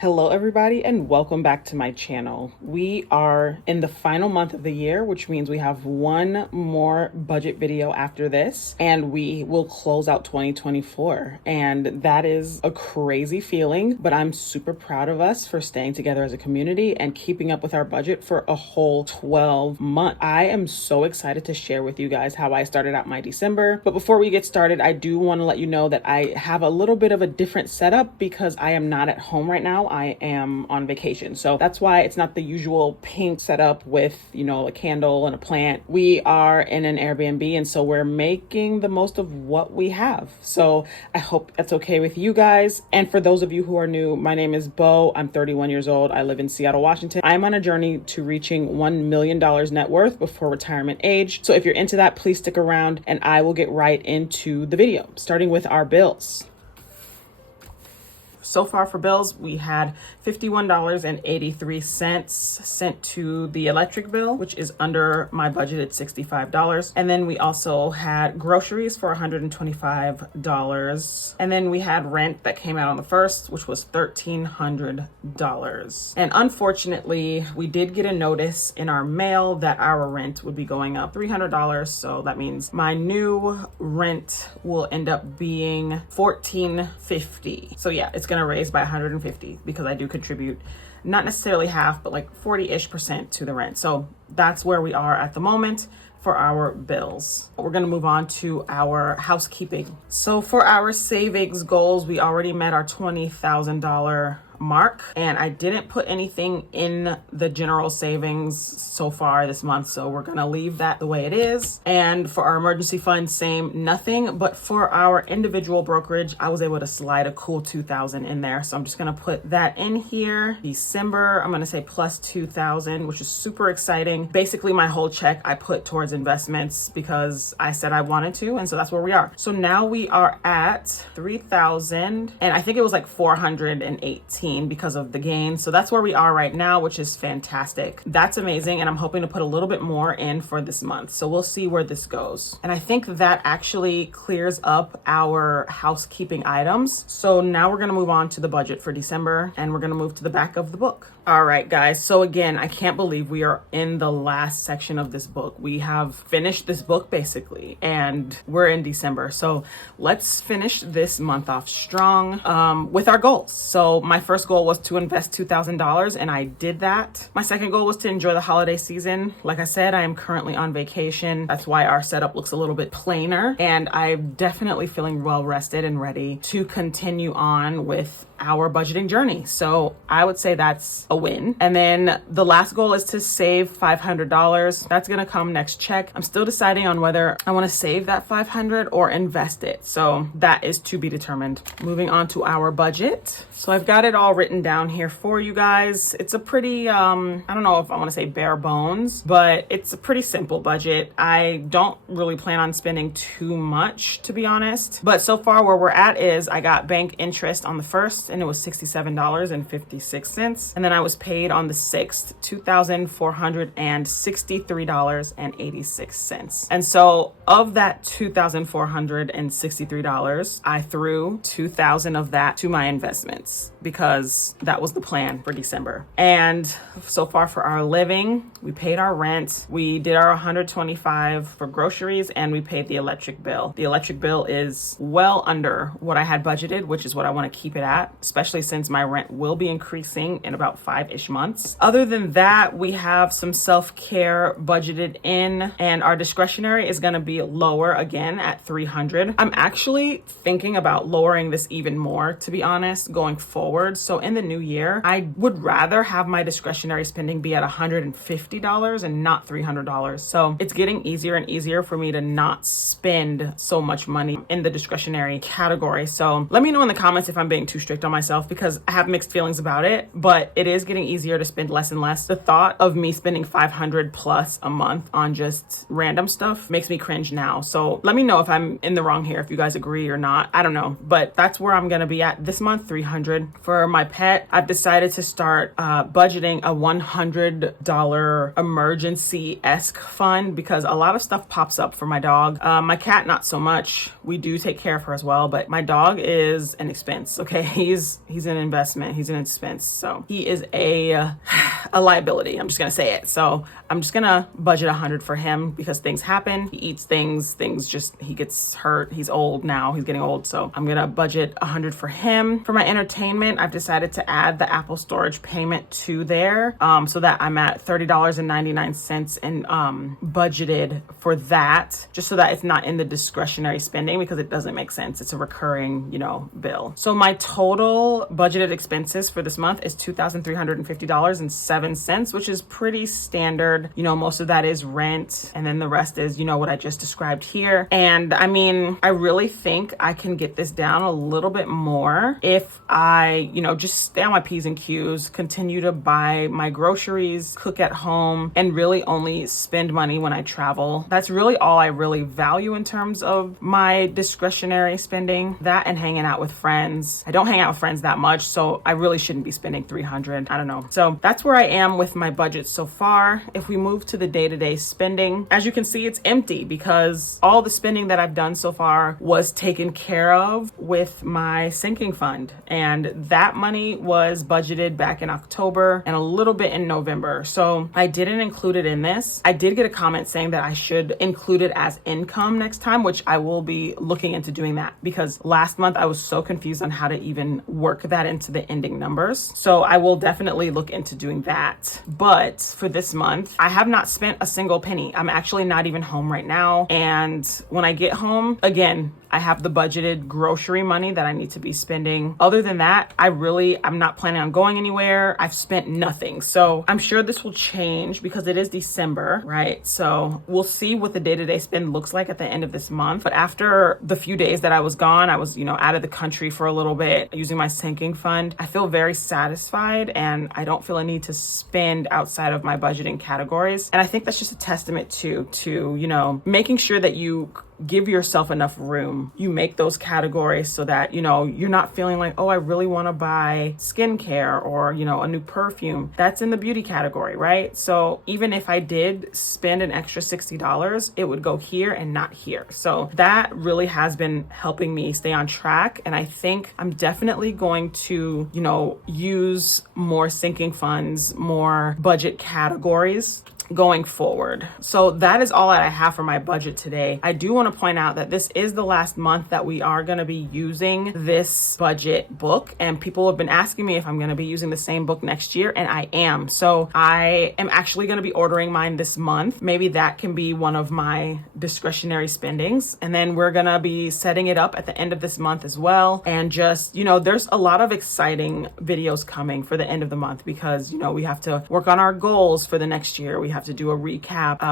Hello everybody and welcome back to my channel. We are in the final month of the year, which means we have one more budget video after this and we will close out 2024. And that is a crazy feeling, but I'm super proud of us for staying together as a community and keeping up with our budget for a whole 12 months. I am so excited to share with you guys how I started out my December. But before we get started, I do want to let you know that I have a little bit of a different setup because I am not at home right now. I am on vacation. So that's why it's not the usual pink setup with, a candle and a plant. We are in an Airbnb, and so we're making the most of what we have. So I hope that's okay with you guys. And for those of you who are new, my name is Bo. I'm 31 years old. I live in Seattle, Washington. I'm on a journey to reaching $1 million net worth before retirement age. So if you're into that, please stick around and I will get right into the video, starting with our bills. So far for bills, we had $51.83 sent to the electric bill, which is under my budget at $65. And then we also had groceries for $125. And then we had rent that came out on the 1st, which was $1,300. And unfortunately, we did get a notice in our mail that our rent would be going up $300. So that means my new rent will end up being $1,450. So yeah, it's going to raise by $150 because I do contribute not necessarily half, but like 40-ish% to the rent. So that's where we are at the moment for our bills. We're going to move on to our housekeeping. So for our savings goals, we already met our $20,000 mark, and I didn't put anything in the general savings so far this month, so we're gonna leave that the way it is. And for our emergency fund, same, nothing. But for our individual brokerage, I was able to slide a cool $2,000 in there, so I'm just gonna put that in here. December, I'm gonna say plus $2,000, which is super exciting. Basically my whole check I put towards investments because I said I wanted to, and so that's where we are. So now we are at $3,000, and I think it was like $418 because of the gain. So that's where we are right now, which is fantastic. That's amazing. And I'm hoping to put a little bit more in for this month. So we'll see where this goes. And I think that actually clears up our housekeeping items. So now we're going to move on to the budget for December, and we're going to move to the back of the book. All right, guys. So again, I can't believe we are in the last section of this book. We have finished this book basically, and we're in December. So let's finish this month off strong with our goals. So my first goal was to invest $2,000, and I did that. My second goal was to enjoy the holiday season. Like I said, I am currently on vacation. That's why our setup looks a little bit plainer, and I'm definitely feeling well rested and ready to continue on with our budgeting journey. So I would say that's a win. And then the last goal is to save $500. That's gonna come next check. I'm still deciding on whether I wanna save that $500 or invest it. So that is to be determined. Moving on to our budget. So I've got it all written down here for you guys. It's a pretty, I don't know if I wanna say bare bones, but it's a pretty simple budget. I don't really plan on spending too much, to be honest. But so far where we're at is I got bank interest on the 1st, and it was $67.56. And then I was paid on the 6th, $2,463.86. And so of that $2,463, I threw $2,000 of that to my investments because that was the plan for December. And so far for our living, we paid our rent, we did our $125 for groceries, and we paid the electric bill. The electric bill is well under what I had budgeted, which is what I want to keep it at, especially since my rent will be increasing in about 5-ish months. Other than that, we have some self-care budgeted in, and our discretionary is going to be lower again at $300. I'm actually thinking about lowering this even more, to be honest, going forward. So in the new year, I would rather have my discretionary spending be at $150 and not $300. So it's getting easier and easier for me to not spend so much money in the discretionary category. So let me know in the comments if I'm being too strict on myself, because I have mixed feelings about it, but it is getting easier to spend less and less. The thought of me spending $500 plus a month on just random stuff makes me cringe now. So let me know if I'm in the wrong here, if you guys agree or not. I don't know, but that's where I'm going to be at this month, $300. For my pet, I've decided to start budgeting a $100 emergency-esque fund because a lot of stuff pops up for my dog. My cat, not so much. We do take care of her as well, but my dog is an expense, okay? He's an investment. He's an expense. So he is a liability. I'm just gonna say it. So I'm just gonna budget 100 for him because things happen. He eats things he gets hurt. He's old now. He's getting old. So I'm gonna budget 100 for him. For my entertainment, I've decided to add the Apple storage payment to there so that I'm at $30.99 and budgeted for that, just so that it's not in the discretionary spending because it doesn't make sense. It's a recurring, bill. So my total budgeted expenses for this month is $2,350.07, which is pretty standard. Most of that is rent, and then the rest is, what I just described here. And I mean, I really think I can get this down a little bit more if I, just stay on my P's and Q's, continue to buy my groceries, cook at home, and really only spend money when I travel. That's really all I really value in terms of my discretionary spending. That and hanging out with friends. I don't hang out with friends that much, so I really shouldn't be spending $300. I don't know. So that's where I am with my budget so far. If we move to the day-to-day spending, as you can see, it's empty because all the spending that I've done so far was taken care of with my sinking fund. And that money was budgeted back in October and a little bit in November. So I didn't include it in this. I did get a comment saying that I should include it as income next time, which I will be looking into doing that because last month I was so confused on how to even work that into the ending numbers. So I will definitely look into doing that. But for this month, I have not spent a single penny. I'm actually not even home right now. And when I get home, again, I have the budgeted grocery money that I need to be spending. Other than that, I'm not planning on going anywhere. I've spent nothing. So I'm sure this will change because it is December, right? So we'll see what the day-to-day spend looks like at the end of this month. But after the few days that I was gone, I was, out of the country for a little bit using my sinking fund. I feel very satisfied and I don't feel a need to spend outside of my budgeting categories. And I think that's just a testament to making sure that you give yourself enough room. You make those categories so that, you're not feeling like, oh, I really want to buy skincare or, a new perfume. That's in the beauty category, right? So even if I did spend an extra $60, it would go here and not here. So that really has been helping me stay on track. And I think I'm definitely going to, use more sinking funds, more budget categories going forward. So that is all that I have for my budget today. I do want to point out that this is the last month that we are going to be using this budget book, and people have been asking me if I'm going to be using the same book next year, and I am. So I am actually going to be ordering mine this month. Maybe that can be one of my discretionary spendings, and then we're going to be setting it up at the end of this month as well. And just, there's a lot of exciting videos coming for the end of the month because, we have to work on our goals for the next year. We have to do a recap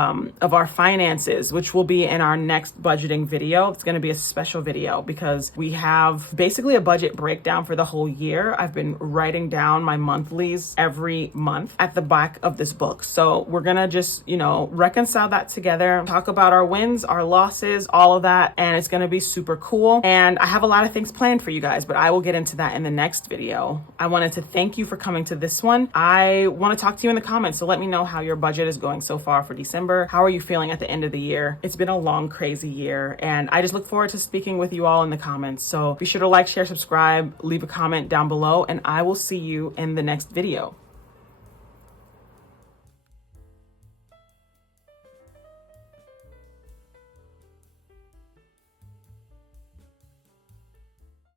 of our finances, which will be in our next budgeting video. It's going to be a special video because we have basically a budget breakdown for the whole year. I've been writing down my monthlies every month at the back of this book. So we're going to just, reconcile that together, talk about our wins, our losses, all of that. And it's going to be super cool. And I have a lot of things planned for you guys, but I will get into that in the next video. I wanted to thank you for coming to this one. I want to talk to you in the comments. So let me know how your budget is going so far for December. How are you feeling at the end of the year? It's been a long, crazy year, and I just look forward to speaking with you all in the comments. So be sure to like, share, subscribe, leave a comment down below, and I will see you in the next video.